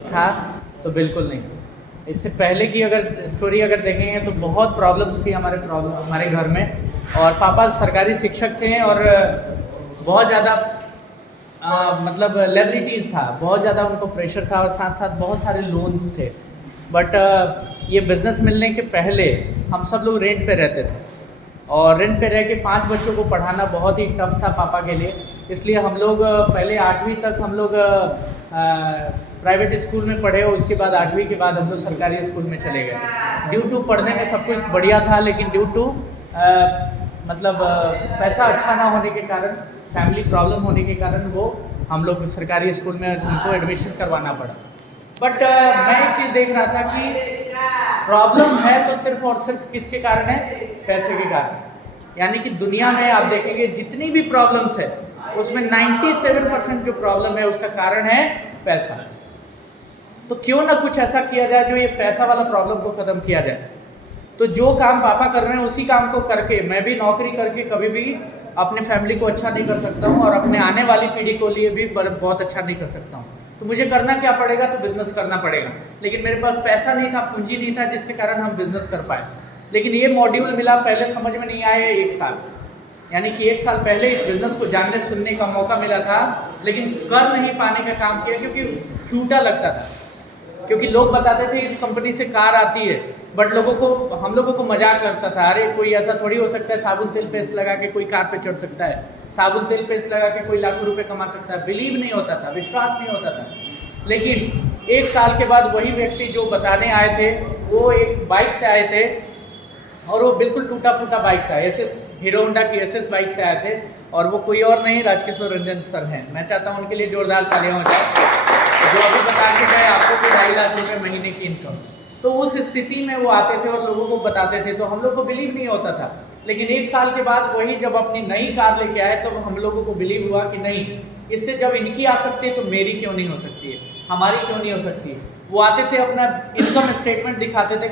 था तो बिल्कुल नहीं। इससे पहले की अगर स्टोरी अगर देखेंगे तो बहुत प्रॉब्लम्स थी हमारे घर में। और पापा सरकारी शिक्षक थे और बहुत ज़्यादा मतलब लायबिलिटीज़ था, बहुत ज़्यादा उनको प्रेशर था और साथ साथ बहुत सारे लोन्स थे। बट ये बिज़नेस मिलने के पहले हम सब लोग रेंट पे रहते थे और रेंट पे रह के 5 बच्चों को पढ़ाना बहुत ही टफ था पापा के लिए। इसलिए हम लोग पहले 8वीं तक हम लोग प्राइवेट स्कूल में पढ़े और उसके बाद 8वीं के बाद हम लोग सरकारी स्कूल में चले गए। ड्यू टू पढ़ने में सब कुछ बढ़िया था, लेकिन ड्यू टू मतलब पैसा अच्छा ना होने के कारण, फैमिली प्रॉब्लम होने के कारण वो हम लोग सरकारी स्कूल में उनको एडमिशन करवाना पड़ा। बट मैं एक चीज़ देख रहा था कि प्रॉब्लम है तो सिर्फ और सिर्फ किसके कारण है? पैसे के कारण। यानी कि दुनिया में आप देखेंगे जितनी भी प्रॉब्लम्स है उसमें 97% जो प्रॉब्लम है उसका कारण है पैसा। तो क्यों ना कुछ ऐसा किया जाए जो ये पैसा वाला प्रॉब्लम को ख़त्म किया जाए। तो जो काम पापा कर रहे हैं उसी काम को करके मैं भी नौकरी करके कभी भी अपने फैमिली को अच्छा नहीं कर सकता हूँ और अपने आने वाली पीढ़ी को लिए भी बहुत अच्छा नहीं कर सकता हूँ। तो मुझे करना क्या पड़ेगा? तो बिज़नेस करना पड़ेगा। लेकिन मेरे पास पैसा नहीं था, पूंजी नहीं था, जिसके कारण हम बिज़नेस कर पाए। लेकिन ये मॉड्यूल मिला, पहले समझ में नहीं आया 1 साल, यानी कि 1 साल पहले इस बिज़नेस को जानने सुनने का मौका मिला था, लेकिन कर नहीं पाने का काम किया क्योंकि झूठा लगता था। क्योंकि लोग बताते थे इस कंपनी से कार आती है, बट हम लोगों को मजाक लगता था, अरे कोई ऐसा थोड़ी हो सकता है साबुन तेल पेस्ट लगा के कोई कार पे चढ़ सकता है, साबुन तेल पेस्ट लगा के कोई लाखों रुपए कमा सकता है। बिलीव नहीं होता था, विश्वास नहीं होता था। लेकिन 1 साल के बाद वही व्यक्ति जो बताने आए थे वो एक बाइक से आए थे और वो बिल्कुल टूटा फूटा बाइक था, हीरो होंडा की एसएस बाइक से आए थे और वो कोई और नहीं राजकिशोर रंजन सर हैं। मैं चाहता हूँ उनके लिए जोरदार तालियां हो जाए, जो अभी बता के गए आपको कि 2.5 लाख रुपये महीने की इनकम। तो उस स्थिति में वो आते थे और लोगों को बताते थे, तो हम लोग को बिलीव नहीं होता था। लेकिन 1 साल के बाद वही जब अपनी नई कार लेके आए तो हम लोगों को बिलीव हुआ कि नहीं, इससे जब इनकी आ सकती है तो मेरी क्यों नहीं हो सकती है, हमारी क्यों नहीं हो सकती है। वो आते थे, अपना इनकम स्टेटमेंट दिखाते थे।